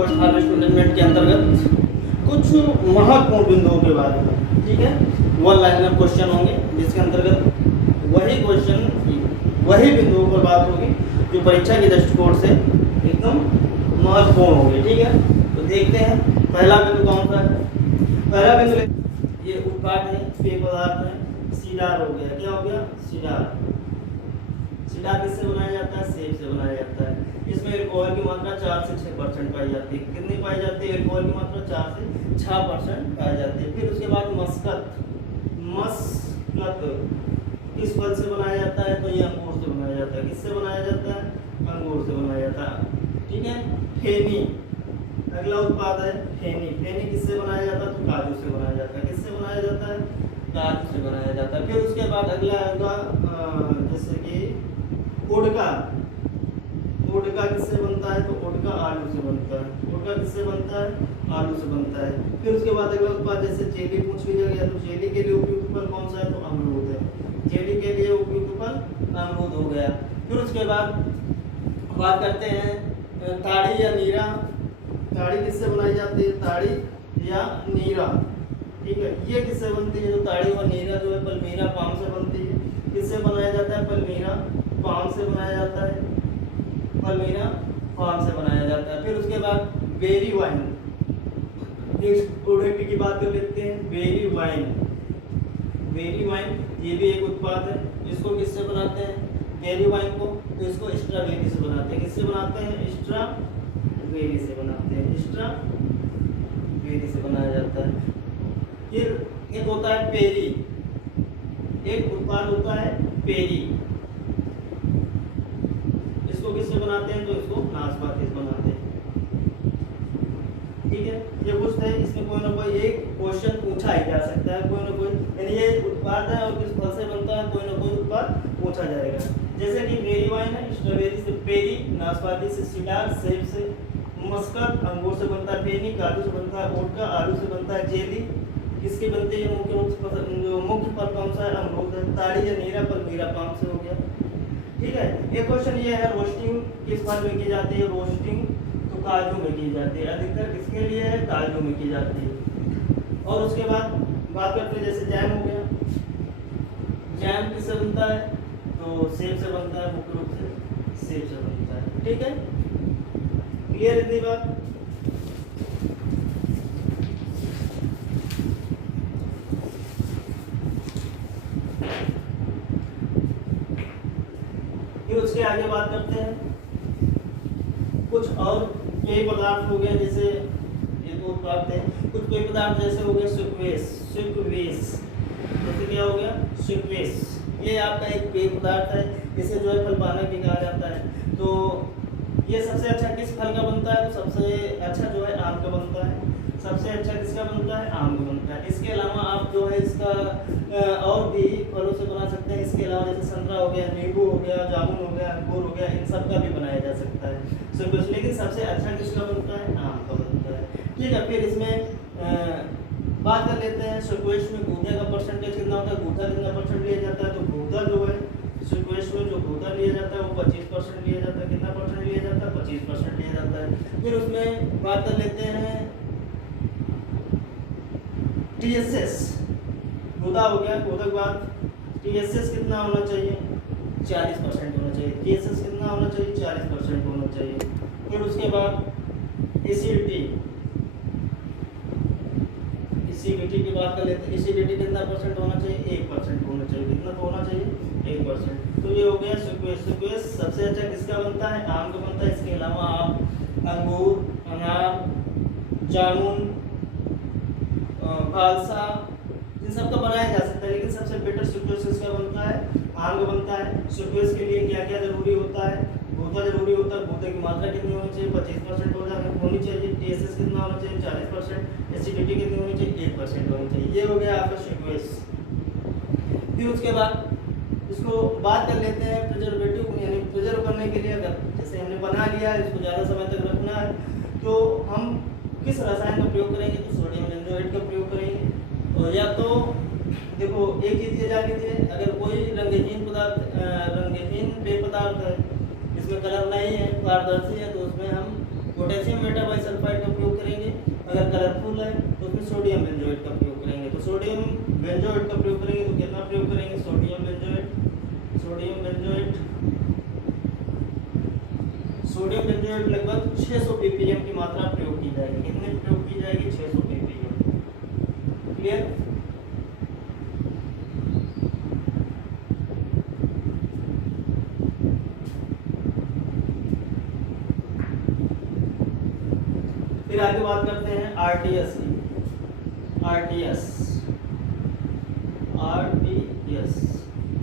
Post harvest management के अंतर्गत कुछ महत्वपूर्ण बिंदुओं के बारे में, ठीक है, वन लाइनर क्वेश्चन होंगे जिसके अंतर्गत वही बिंदुओं पर बात होगी जो परीक्षा के दृष्टिकोण से एकदम महत्वपूर्ण होगी, ठीक है। तो देखते हैं पहला बिंदु कौन सा है। पहला बिंदु ये उत्पाद है, पेय पदार्थ है, सीडार हो गया। क्या हो गया? सीडार। सीडार किससे बनाया जाता है? सेब से बनाया जाता है। इसमें एल्कोहल की मात्रा 4 से 6% पाई जाती है। कितनी पाई जाती है? एल्कोहल की मात्रा 4 से 6% पाई जाती है। फिर उसके बाद मस्कत किस फल से बनाया जाता है? तो ये अंगूर से बनाया जाता है। किससे बनाया जाता है? अंगूर से बनाया जाता है, ठीक है। फेनी, अगला उत्पाद है फेनी। फेनी किससे बनाया जाता है? तो काजू से बनाया जाता है। किससे बनाया जाता है? काजू से बनाया जाता है। फिर उसके बाद अगला आएगा जैसे कि उड़का। उड़का किससे बनता है? तो उड़का आलू से बनता है। उड़का किससे बनता है? आलू से बनता है। फिर उसके बाद अगला उत्पाद जैसे जेली पूछ लिया गया, तो जेली के लिए उपयुक्त फल कौन सा है? तो अमरूद है। जेली के लिए उपयुक्त फल अमरूद हो गया। फिर उसके बाद बात करते हैं ताड़ी या नीरा। ताड़ी किससे बनाई जाती है? ताड़ी या नीरा, ठीक है। ये किससे बनती है? जो ताड़ी और नीरा जो है पल्मीरा पाम से बनती है। किससे बनाया जाता है? पल्मीरा पाम से बनाया जाता है। पल्मीरा पाम से बनाया जाता है। फिर उसके बाद बेरी वाइन। नेक्स्ट प्रोडक्ट की बात कर लेते हैं, बेरी वाइन। बेरी वाइन ये भी एक उत्पाद है। इसको किससे बनाते हैं? बेरी वाइन को तो इसको स्ट्रॉबेरी से बनाते हैं। किससे बनाते हैं? स्ट्रॉबेरी से बनाते हैं। स्ट्रॉबेरी से बनाया जाता है। फिर एक होता है पेरी। एक उत्पाद होता है पेरी। इसको किससे बनाते हैं? तो इसको नाशपाती से बनाते हैं, ठीक है। ये कुछ है, इसमें कोई ना कोई एक क्वेश्चन पूछा ही जा सकता है। कोई ना कोई, यानी ये उत्पाद है और किस फल से बनता है, कोई ना कोई उत्पाद पूछा जाएगा। जैसे कि बेरी वाइन है, स्ट्रॉबेरी से पेरी, नाशपाती से सीडार, सेब से मस्कत, अंगूर से बनता है फेनी, काजू से बनता है ओटका, आलू से बनता है जेली। किसकी बनती है? मुख्य रूप से जो मुख्य फल कौन सा है? अमरूद है। ताड़ी या नीरा पल्मीरा पाम से हो गया, ठीक है। एक क्वेश्चन ये है, रोस्टिंग किस फल में की जाती है? रोस्टिंग तो काजू में की जाती है। अधिकतर किसके लिए है? काजू में की जाती है। और उसके बाद बात करते हैं जैसे जैम हो गया। जैम किससे बनता है? तो सेब से बनता है। मुख्य रूप से सेब से बनता है, ठीक है। क्लियर इतनी बात? फिर उसके आगे बात करते हैं कुछ और पेय पदार्थ हो गए। जैसे ये दो उत्पाद थे। कुछ पेय पदार्थ जैसे हो गए स्क्वेश। जैसे क्या हो गया? स्क्वेश। ये आपका एक पेय पदार्थ है। इसे जो है फल पाना भी कहा जाता है। तो ये सबसे अच्छा किस फल का बनता है? तो सबसे अच्छा जो है आम का बनता है। सबसे अच्छा किसका बनता है? आम का बनता है। इसके अलावा आप जो है इसका और भी फलों से बना सकते हैं। इसके अलावा जैसे संतरा हो गया, नींबू हो गया, जामुन हो गया, अंगूर हो गया, इन सब का भी बनाया जा सकता है स्क्वेश। लेकिन सबसे अच्छा किसका बनता है? आम का बनता है, ठीक है। फिर इसमें बात कर लेते हैं स्क्वेश में गूदा का परसेंटेज कितना होता है? गूदा कितना परसेंट लिया जाता है? तो गूदा जो है स्क्वेश में जो गूदा लिया जाता है वो 25% लिया जाता है। कितना परसेंट लिया जाता है? 25% लिया जाता है। फिर उसमें बात कर लेते हैं TSS। गूदा हो गया। गूदा के बाद TSS कितना होना चाहिए? 40% होना चाहिए। TSS कितना होना चाहिए? 40% होना चाहिए। फिर उसके बाद एसिडिटी की बात कर लेते हैं। एसिडिटी कितना परसेंट होना चाहिए? 1% होना चाहिए। कितना होना चाहिए? 1%। तो ये हो गया स्क्वेश। स्क्वेश सबसे अच्छा किसका बनता है? आम का बनता है। इसके अलावा आप अंगूर, अनार, जामुन, फालसा, इन सब का बनाया जा सकता है। लेकिन सबसे बेटर स्क्वेश किसका बनता है? आम का बनता है। स्क्वेश के लिए क्या क्या जरूरी होता है? गूदा जरूरी होता है। गूदे की मात्रा कितनी होनी चाहिए? 25% होनी चाहिए। TSS कितना होना चाहिए? 40%। एसिडिटी कितनी होनी चाहिए? 1% होनी चाहिए। ये हो गया आपका स्क्वेश। फिर उसके बाद इसको बात कर लेते हैं प्रिजर्वेटिव, यानी प्रिजर्व करने के लिए। अगर जैसे हमने बना लिया है, इसको ज़्यादा समय तक रखना है, तो हम किस रसायन का प्रयोग करेंगे? तो सोडियम बेंजोएट का प्रयोग करेंगे। तो या तो देखो एक चीज़ ये जान लीजिए, अगर कोई रंगहीन पेय पदार्थ है, इसमें कलर नहीं है, पारदर्शी है, तो उसमें हम पोटेशियम मेटाबाइसल्फाइड उसमें सोडियम बेंजोएट का प्रयोग करेंगे। तो सोडियम बेंजोएट का प्रयोग करेंगे तो कितना प्रयोग करेंगे? सोडियम बेंजोएट लगभग 600 ppm की मात्रा प्रयोग की जाएगी। कितने प्रयोग की जाएगी? 600 ppm। क्लियर? फिर आगे बात करते हैं आरटीएस की।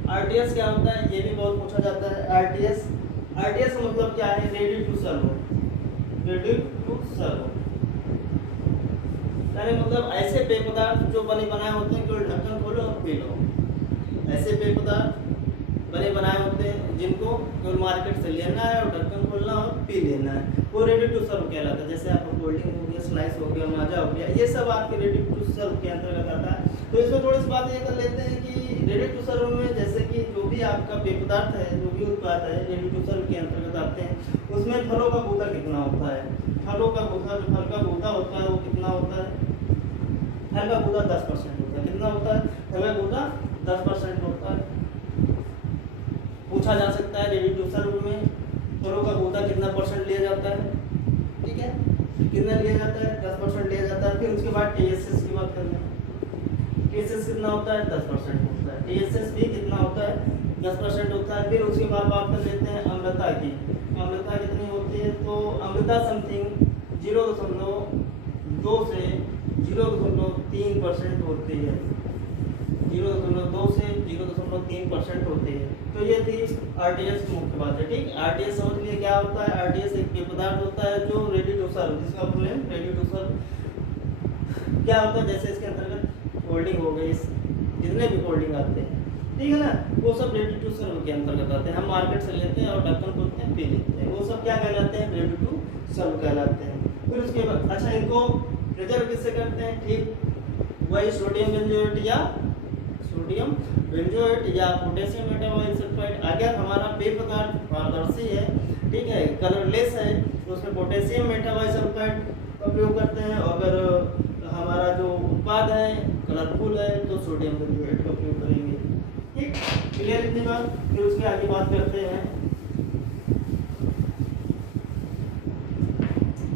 आरटीएस क्या होता है? ये भी बहुत पूछा जाता है। आरटीएस का मतलब क्या है? Ready to serve. यानी मतलब ऐसे पेय पदार्थ जो बने बनाए होते हैं, केवल ढक्कन खोलो और पी लो। ऐसे पेय पदार्थ बने बनाए होते हैं जिनको केवल मार्केट से लेना है और ढक्कन खोलना और पी लेना है, वो रेडी टू सर्व कहलाता है। जैसे आपका कोल्ड ड्रिंक हो गया, स्लाइस हो गया, माजा हो गया, ये सब आपके रेडी टू सर्व के अंतर्गत आता है। तो इसमें थोड़ी सी बात ये कर लेते हैं कि रेडी टू सर्व में जैसे कि जो भी आपका पेय पदार्थ है, जो भी उत्पाद है रेडी टू सर्व के अंतर्गत आते हैं, उसमें फलों का गूदा कितना होता है? फलों का गूदा, जो फल का गूदा होता है वो कितना होता है? फल का गूदा 10% होता है। कितना होता है? फल का गूदा 10% होता है। पूछा जा सकता है रेडी टू सर्व में फलों का गूदा कितना परसेंट लिया जाता है? ठीक है, कितना लिया जाता है? 10% लिया जाता है। फिर उसके बाद टीएसएस की बात करते हैं। टीएसएस कितना होता है? 10% होता है। टीएसएस भी कितना होता है? 10% होता है। फिर उसके बाद बात कर लेते हैं अम्लता की। अम्लता कितनी होती है? तो अम्लता समथिंग 0.2 से 0.3% होती है। 0.2 से 0.3% होती है। तो ये थी आरटीएस की मुख्य बात है। ठीक, आरटीएस समझ लिए क्या होता है? आरटीएस एक पेय पदार्थ होता है जो रेडी टू सर्व, जिसका full name ready to serve क्या होता है? जैसे इसके अंतर्गत कोल्ड ड्रिंक हो गई, जितने भी कोल्ड ड्रिंक आते हैं, ठीक है ना, वो सब रेडी टू सर्व के अंतर्गत आते हैं। हम मार्केट से लेते हैं और ढक्कन खोलते हैं, पी लेते हैं, वो सब क्या कहलाते हैं? रेडी टू सर्व कहलाते हैं। फिर उसके बाद अच्छा, इनको प्रिजर्व किससे करते हैं? ठीक, वही सोडियम बेंजोएट या पोटेशियम मेटाबॉइल सल्फाइड। अगर हमारा पेय पदार्थ पारदर्शी है, ठीक है, कलरलेस है, तो उसमें पोटेशियम मेटाबॉइल सल्फाइड का प्रयोग करते हैं। अगर हमारा जो उत्पाद है कलरफुल है तो सोडियम बेंजोएट का प्रयोग करेंगे। ठीक, क्लियर इतनी बात? फिर उसके आगे बात करते हैं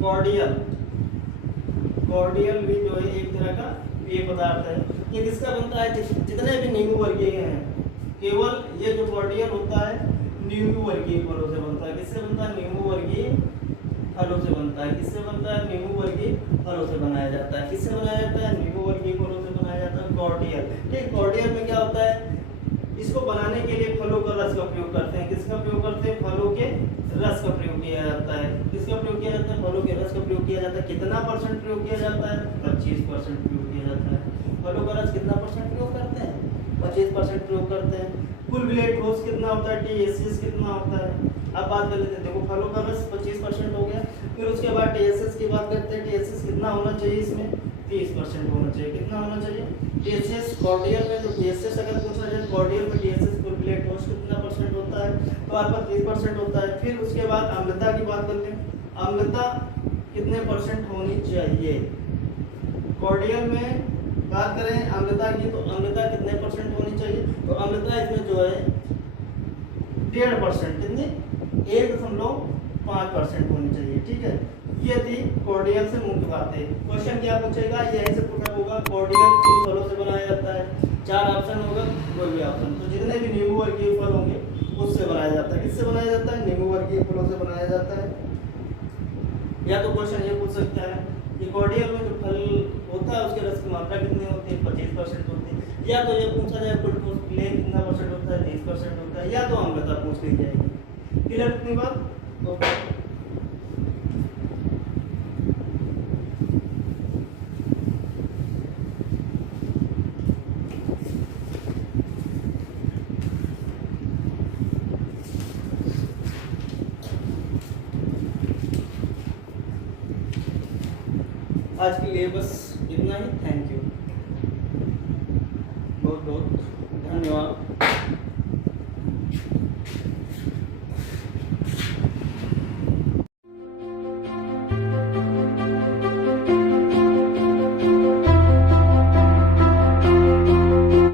कॉर्डियल भी जो है एक तरह का पेय पदार्थ है। ये किसका बनता है? जितने भी नींबू वर्गीय हैं, केवल ये जो कॉर्डियल होता है नींबू वर्गीय फलों से बनता है। किससे बनता है? नींबू वर्गीय फलों से बनता है। किससे बनता है? नींबू वर्गीय फलों से बनाया जाता है। किससे बनाया जाता है? नींबू वर्गीय फलों से बनाया जाता है कॉर्डियल। ठीक, कॉर्डियल में क्या होता है? इसको बनाने के लिए फलों का रस का प्रयोग करते हैं। किसका प्रयोग करते हैं? फलों के रस का प्रयोग किया जाता है। किसका प्रयोग किया जाता है? फलों के रस का प्रयोग किया जाता है। कितना % प्रयोग किया जाता है? 25% प्रयोग किया जाता है। फलों का रस कितना % प्रयोग करते हैं? 25% प्रयोग करते हैं। कुल मिले ठोस कितना होता है? टीएसएस कितना होता है? अब बात कर लेते हैं। देखो, फलों का रस 25% हो गया। फिर उसके बाद टीएसएस की बात करते हैं। टीएसएस कितना होना चाहिए? इसमें 30% होना चाहिए। कितना होना चाहिए? टीएसएस कॉर्डियल में जो टीएसएस अगर पूछा जाए, कॉर्डियल में टीएसएस कुल मिले ठोस कितना % होता है? तो आपका 30% होता है। फिर उसके बाद अम्लता की बात करते हैं। अम्लता कितने % होनी चाहिए? कॉर्डियल में बात करें अम्लता की, तो अम्लता कितने % होनी चाहिए? तो अम्लता इसमें जो है 1.5%, कितनी? 1.5% होनी चाहिए। ठीक है, ये थी कॉर्डियल से मुख्य बातें। क्वेश्चन क्या पूछेगा? यहीं से पूछा होगा। कॉर्डियल किन फलों से बनाया जाता है? 4 ऑप्शन होगा, कोई भी ऑप्शन। तो जितने भी नींबू वर्गीय फल होंगे उससे बनाया जाता है। किससे बनाया जाता है? नींबू वर्गीय फलों से बनाया जाता है। या तो क्वेश्चन ये पूछ सकता है कि कॉर्डियल में जो फल होता है उसके रस की मात्रा कितनी होती है? 25% होती है। या तो ये पूछा जाए कुल ठोस प्ले कितना % होता है? 30% होता है। या तो अम्लता पूछ ली जाएगी। क्लियर इतनी बात? तो आज के लिए बस इतना ही। थैंक यू, बहुत बहुत धन्यवाद।